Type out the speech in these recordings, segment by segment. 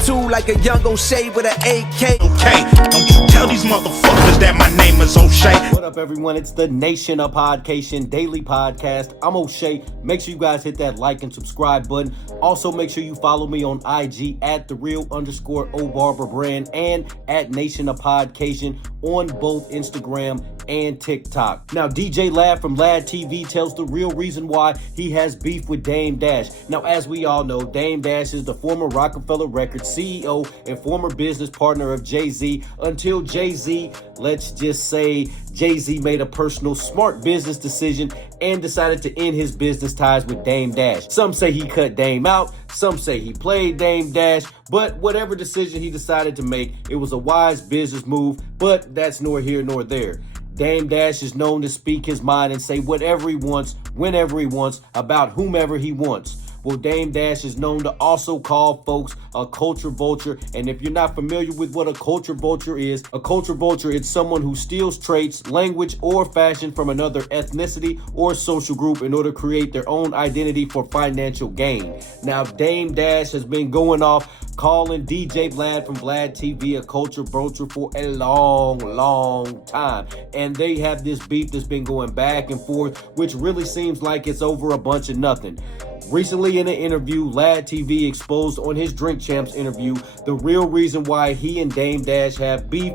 attitude like a young O'Shea with an AK. Okay, don't you tell these motherfuckers that my name is O'Shea. What up, everyone? It's the Nation of Podcation Daily Podcast. I'm O'Shea. Make sure you guys hit that like and subscribe button. Also, make sure you follow me on IG at @the_real_O_Barber and at Nation of Podcation on both Instagram and TikTok. Now, DJ Vlad from Vlad TV tells the real reason why he has beef with Dame Dash. Now, as we all know, Dame Dash is the former Rockefeller Records CEO and former business partner of Jay-Z until Jay-Z, let's just say, Jay-Z made a personal smart business decision and decided to end his business ties with Dame Dash. Some say he cut Dame out, some say he played Dame Dash, but whatever decision he decided to make, it was a wise business move, but that's nor here nor there. Dame Dash is known to speak his mind and say whatever he wants, whenever he wants, about whomever he wants. Well, Dame Dash is known to also call folks a culture vulture. And if you're not familiar with what a culture vulture is someone who steals traits, language, or fashion from another ethnicity or social group in order to create their own identity for financial gain. Now, Dame Dash has been going off calling DJ Vlad from Vlad TV a culture vulture for a long time. And they have this beef that's been going back and forth, which really seems like it's over a bunch of nothing. Recently in an interview, Vlad TV exposed on his Drink Champs interview the real reason why he and Dame Dash have beef.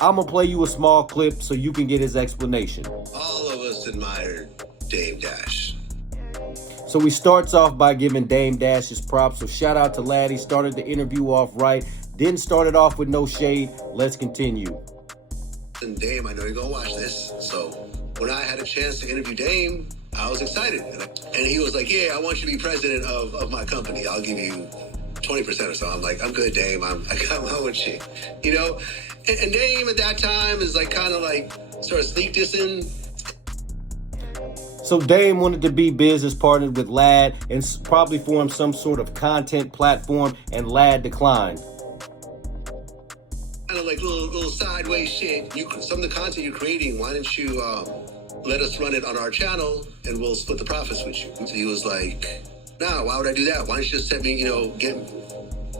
I'm going to play you a small clip so you can get his explanation. All of us admired Dame Dash. So he starts off by giving Dame Dash his props. So shout out to Vlad. He started the interview off right. Didn't start it off with no shade. Let's continue. And Dame, I know you're going to watch this. So when I had a chance to interview Dame, I was excited. And he was like, yeah, I want you to be president of my company. I'll give you 20% or so. I'm like, I'm good, Dame. I got my own shit. You know? And Dame at that time is like kind of like sort of sneak dissing. So Dame wanted to be business partnered with Vlad and probably form some sort of content platform, and Vlad declined. Kind of like little sideways shit. Some of the content you're creating, why don't you let us run it on our channel and we'll split the profits with you? So he was like, nah, why would I do that? Why don't you just send me,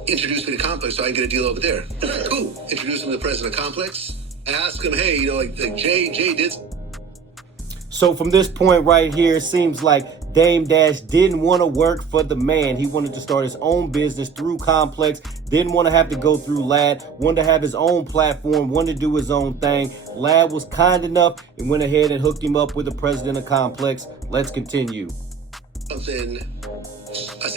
introduce me to Complex so I can get a deal over there? Cool. Introduce him to the president of Complex. I asked him, hey, like Jay did. So from this point right here, it seems like Dame Dash didn't want to work for the man. He wanted to start his own business through Complex, didn't want to have to go through Vlad, wanted to have his own platform, wanted to do his own thing. Vlad was kind enough and went ahead and hooked him up with the president of Complex. Let's continue. I said,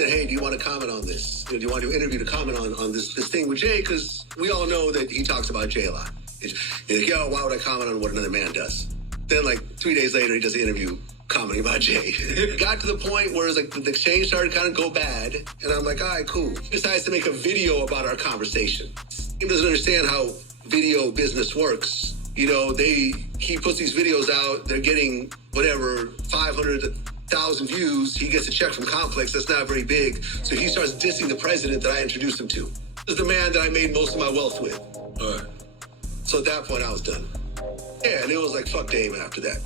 hey, do you want to comment on this? Do you want to do an interview to comment on this thing with Jay? Because we all know that he talks about Jay a lot. He's like, yo, why would I comment on what another man does? Then, like, 3 days later, he does an interview commenting about Jay. Got to the point where it's like the exchange started to kind of go bad. And I'm like, all right, cool. He decides to make a video about our conversation. He doesn't understand how video business works. He puts these videos out. They're getting, 500,000 views. He gets a check from Complex. That's not very big. So he starts dissing the president that I introduced him to. This is the man that I made most of my wealth with. All right. So at that point, I was done. Yeah, and it was like, fuck Dame after that,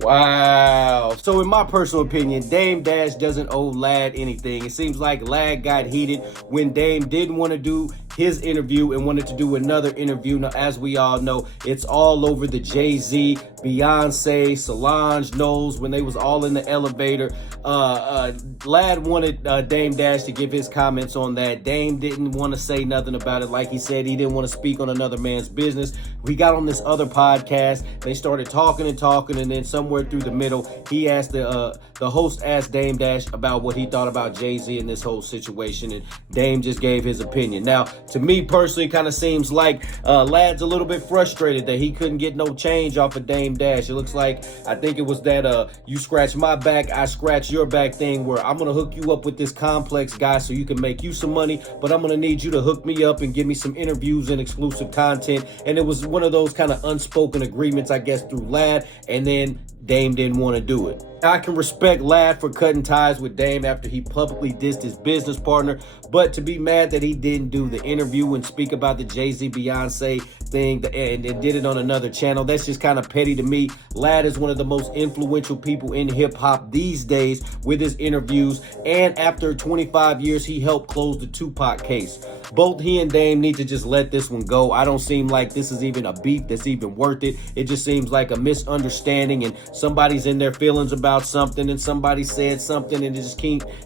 Wow. So in my personal opinion, Dame Dash doesn't owe Vlad anything. It seems like Vlad got heated when Dame didn't want to do his interview and wanted to do another interview. Now, as we all know, it's all over the Jay-Z, Beyoncé, Solange Knowles when they was all in the elevator. Vlad wanted Dame Dash to give his comments on that. Dame didn't want to say nothing about it. Like he said, he didn't want to speak on another man's business. We got on this other podcast. They started talking, and then somewhere through the middle, he asked the host asked Dame Dash about what he thought about Jay-Z in this whole situation, and Dame just gave his opinion. Now, to me personally, it kind of seems like Lad's a little bit frustrated that he couldn't get no change off of Dame Dash. It looks like, I think it was that you scratch my back, I scratch your back thing, where I'm gonna hook you up with this Complex guy so you can make you some money, but I'm gonna need you to hook me up and give me some interviews and exclusive content. And it was one of those kind of unspoken agreements, I guess, through Lad, and then Dame didn't want to do it. I can respect Lad for cutting ties with Dame after he publicly dissed his business partner, but to be mad that he didn't do the interview and speak about the Jay-Z Beyoncé thing and did it on another channel, that's just kind of petty to me. Lad is one of the most influential people in hip-hop these days with his interviews, and after 25 years, he helped close the Tupac case. Both he and Dame need to just let this one go. I don't seem like this is even a beef that's even worth it. It just seems like a misunderstanding and somebody's in their feelings about something and somebody said something and it just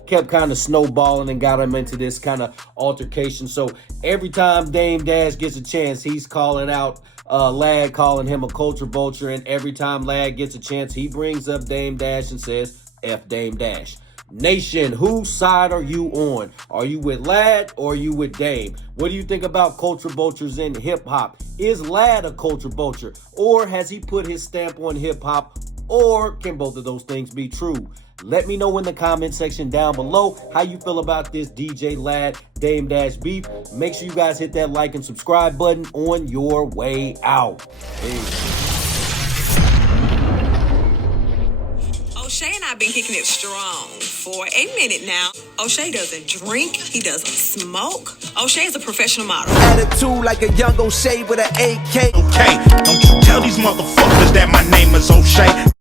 kept kind of snowballing and got him into this kind of altercation. So every time Dame Dash gets a chance, he's calling out Lad, calling him a culture vulture, and every time Lad gets a chance, he brings up Dame Dash and says, F Dame Dash. Nation, whose side are you on? Are you with Lad or are you with Dame? What do you think about culture vultures in hip-hop? Is Lad a culture vulture, or has he put his stamp on hip-hop, or can both of those things be true? Let me know in the comment section down below how you feel about this DJ Lad Dame Dash beef. Make sure you guys hit that like and subscribe button on your way out. Peace. O'Shea and I have been kicking it strong for a minute now. O'Shea doesn't drink. He doesn't smoke. O'Shea is a professional model. Attitude like a young O'Shea with an AK. Okay, don't you tell these motherfuckers that my name is O'Shea.